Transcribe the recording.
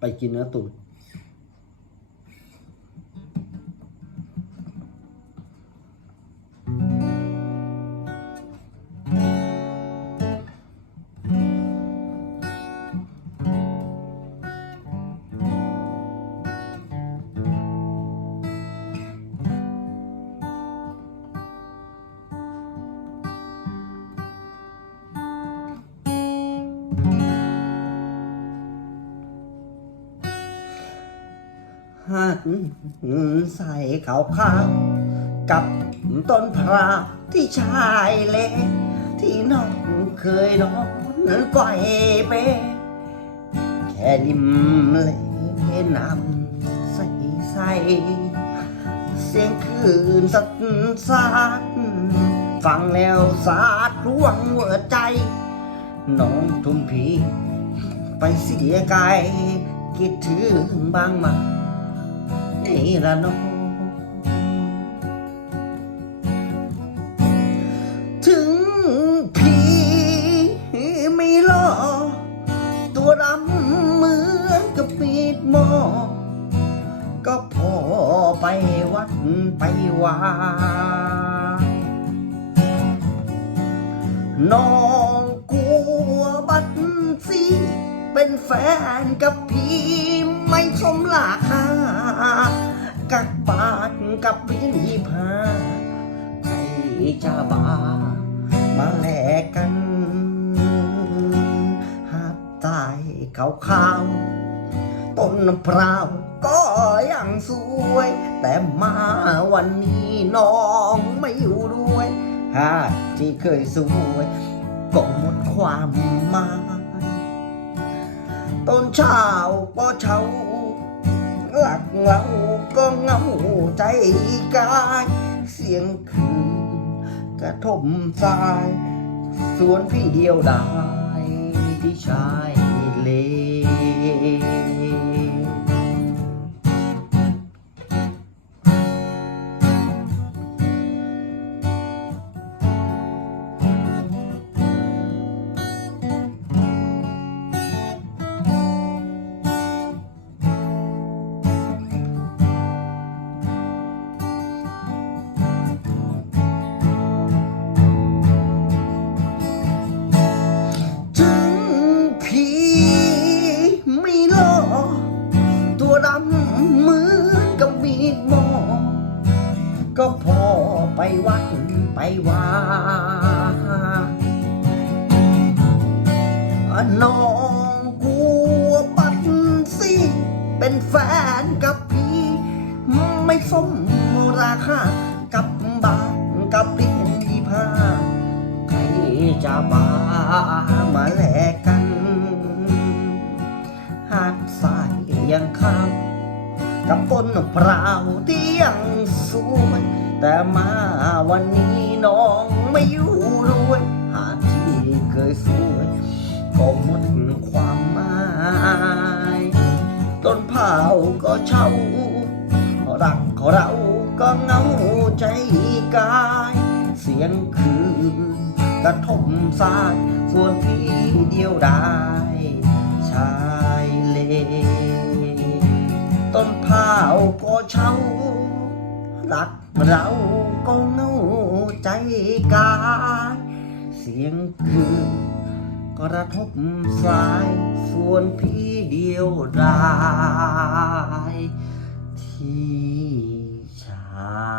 ไปกินเนื้อตุ๋น หักใส่ขาวขาวกับต้นพราที่ชายเล็กที่น้องเคยนอนไกวเปแค่ริมเลยเพน้ำใสใสเสียงคืนสัดสาดฟังแล้วสาดร่วงหัวใจ น้องทุ่มพีไปเสียไกลคิดถึงบ้างมา นี่ละน้องถึงผีไม่หล่อตัวดำเหมือนกับมีดหมอ ก็พอไปวัดไปวาน้องกลัวบัดซีเป็นแฟนกับพี่ ไม่สมราคากักบาทกับพี่นีพาใครจะบามาแลกกันหาตายขาวขาวๆต้นพร้าวก็ยังสวย แต่มาวันนี้น้องไม่อยู่ด้วยหากที่เคยสวยก็หมดความหมาย ต้นเช้าก็เช้าหลักเราก็เหงาใจกาย เสียงคืนกระทบทราย สวนพี่เดียวดายที่ชายเล ไปวาน้องกลัวบัดสิเป็นแฟนกับพี่ ไม่สมราคากับบากับเรียนที่ผ้าใครจะมามาแลกกันหาดทรายยังข้ามกับต้นพร้าที่ยังสวยแต่มาวันนี้ น้องไม่อยู่ด้วย หาดที่เคยสวยก็หมดความหมายต้นเผาก็เช่ารักของเราก็เหงาใจกาย เสียงคืนกระทบสายส่วนพี่เดียวดายชายเล ต้นเผาก็เช่ารักเราก็เหงา ใจกายเสียงคืนกระทบสายส่วนพี่เดียวดายที่ชา